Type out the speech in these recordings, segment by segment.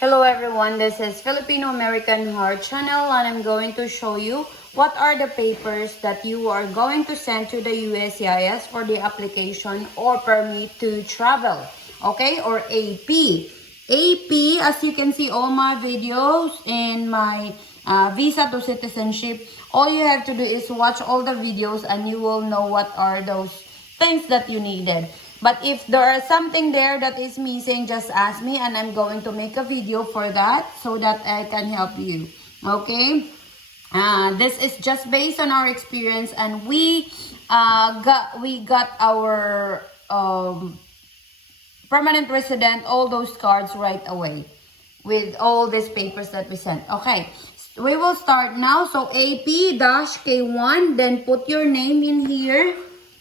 Hello everyone, this is Filipino-American Heart Channel and I'm going to show you what are the papers that you are going to send to the USCIS for the application or permit to travel, okay, or AP. AP, as you can see all my videos and my visa to citizenship, all you have to do is watch all the videos and you will know what are those things that you needed. But if there is something there that is missing, just ask me and I'm going to make a video for that so that I can help you. Okay? This is just based on our experience and we got our permanent resident all those cards right away with all these papers that we sent. Okay, we will start now. So AP-K-1, then put your name in here.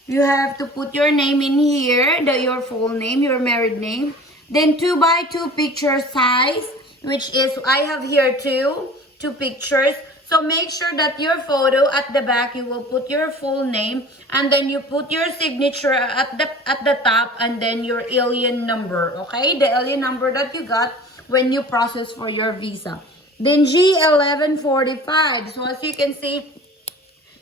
You have to put your name in here, your full name, your married name. Then 2x2 picture size, which is, I have here two pictures. So make sure that your photo at the back, you will put your full name and then you put your signature at the top and then your alien number, okay? The alien number that you got when you process for your visa. Then G1145. So as you can see,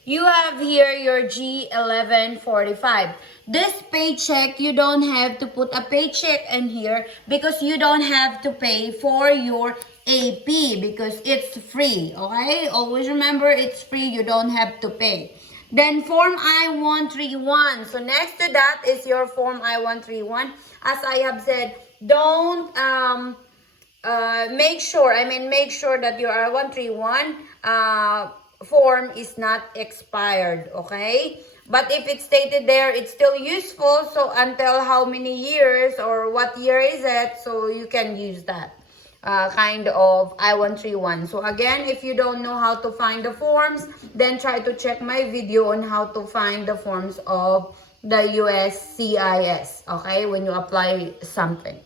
you have here your G1145. This paycheck, you don't have to put a paycheck in here because you don't have to pay for your AP because it's free, okay? Always remember it's free, you don't have to pay. Then Form I-131. So next to that is your Form I-131. As I have said, don't make sure that your I-131 form is not expired, okay? But if it's stated there, it's still useful. So until how many years or what year is it, so you can use that kind of I-131. So again, if you don't know how to find the forms, then try to check my video on how to find the forms of the USCIS, okay, when you apply something.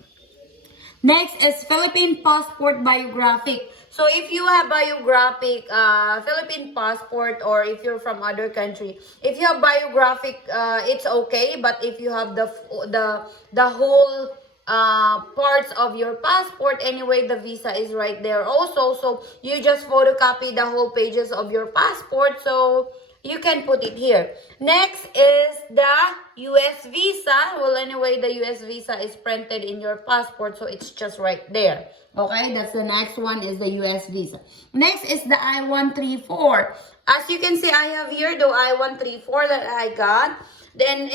Next is Philippine passport biographic. So if you have biographic Philippine passport or if you're from other country, if you have biographic, it's okay. But if you have the whole parts of your passport, anyway, the visa is right there also. So you just photocopy the whole pages of your passport. So you can put it here. Next is the US visa. Well, anyway, the US visa is printed in your passport, so it's just right there. Okay, that's the next one is the US visa. Next is the I-134. As you can see, I have here the I-134 that I got. Then,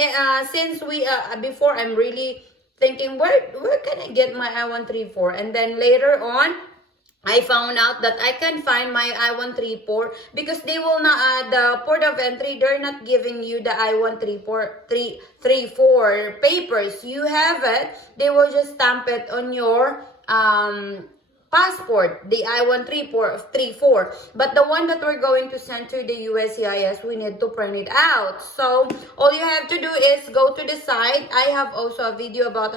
since we, before I'm really thinking, where can I get my I-134? And then later on, I found out that I can find my I-134 because they will not, the port of entry, they're not giving you the I-134 papers. You have it, they will just stamp it on your passport, the I-134. But the one that we're going to send to the USCIS, we need to print it out. So all you have to do is go to the site. I have also a video about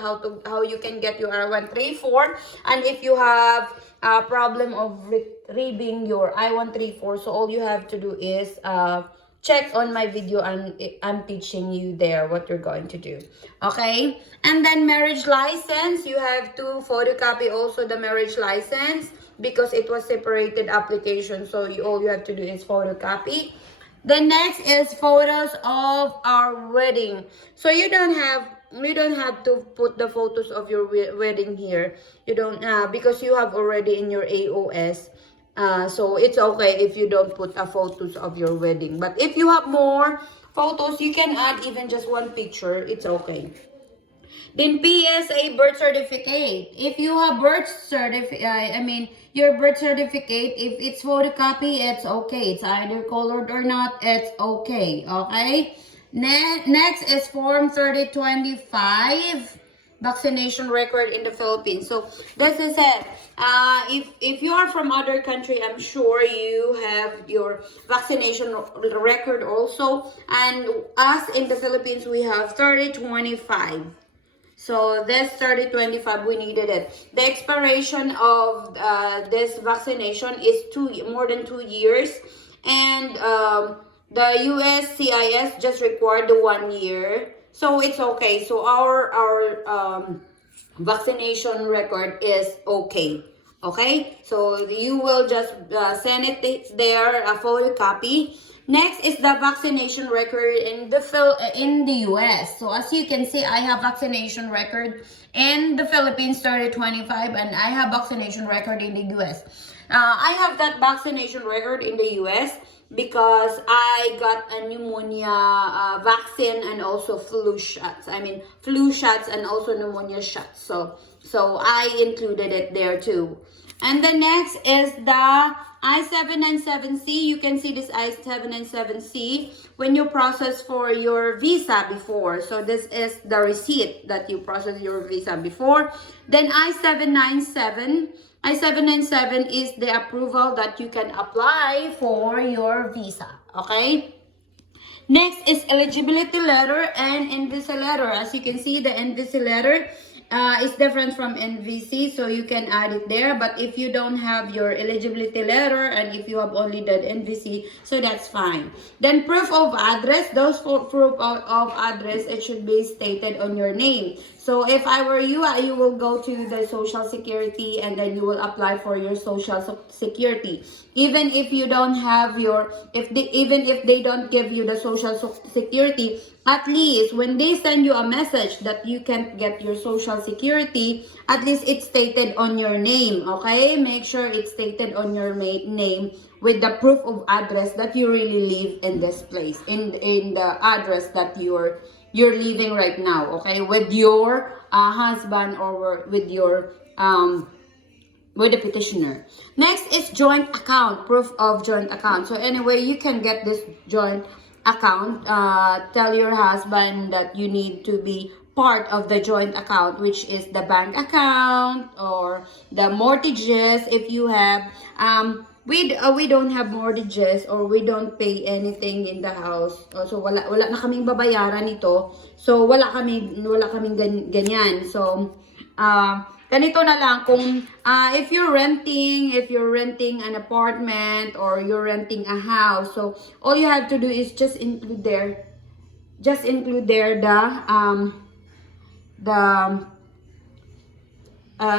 how you can get your I-134, and if you have a problem of reading your I-134, so all you have to do is check on my video and I'm teaching you there what you're going to do, okay? And then marriage license, you have to photocopy also the marriage license because it was separated application, so all you have to do is photocopy. The next is photos of our wedding. So you don't have to put the photos of your wedding here. You don't because you have already in your AOS. So it's okay if you don't put photos of your wedding. But if you have more photos, you can add even just one picture. It's okay. Then PSA birth certificate. If you have birth certificate, your birth certificate, if it's photocopy, it's okay. It's either colored or not, it's okay. Okay. Next is Form 3025. Vaccination record in the Philippines. So this is it. If you are from other country, I'm sure you have your vaccination record also. And us in the Philippines, we have 3025. So this 3025, we needed it. The expiration of this vaccination is more than 2 years. And the USCIS just required the 1 year. So it's okay. So our vaccination record is okay. Okay, so you will just send it there, a photocopy. Next is the vaccination record in the US. So as you can see, I have vaccination record in the Philippines 3025, and I have vaccination record in the US. I have that vaccination record in the US because I got a pneumonia vaccine and also flu shots. I mean flu shots and also pneumonia shots. So I included it there too. And the next is the I-797C. You can see this I-797C when you process for your visa before. So this is the receipt that you process your visa before. Then I-797. I-797 is the approval that you can apply for your visa. Okay? Next is eligibility letter and NVC letter. As you can see, the NVC letter is different from NVC, so you can add it there. But if you don't have your eligibility letter and if you have only the NVC, so that's fine. Then proof of address, those proof of address, it should be stated on your name. So if I were you, you will go to the Social Security and then you will apply for your Social Security. Even if you don't have your, even if they don't give you the Social Security, at least when they send you a message that you can't get your Social Security, at least it's stated on your name, okay? Make sure it's stated on your name with the proof of address that you really live in this place, in the address that you're living right now, okay? With your husband or with your with the petitioner. Next is joint account, proof of joint account. So anyway, you can get this joint account. Tell your husband that you need to be part of the joint account, which is the bank account or the mortgages if you have. We don't have mortgages or we don't pay anything in the house. So wala na kaming babayaran nito. So wala kaming ganyan. So ganito na lang kung if you're renting an apartment or you're renting a house, so all you have to do is just include there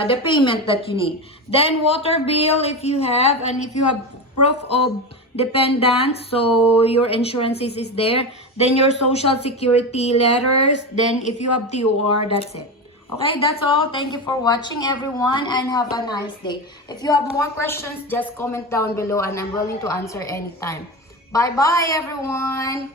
the payment that you need. Then water bill if you have, and if you have proof of dependents, so your insurances is there. Then your Social Security letters. Then if you have TOR, that's it. Okay, that's all. Thank you for watching, everyone, and have a nice day. If you have more questions, just comment down below and I'm willing to answer anytime. Bye-bye, everyone.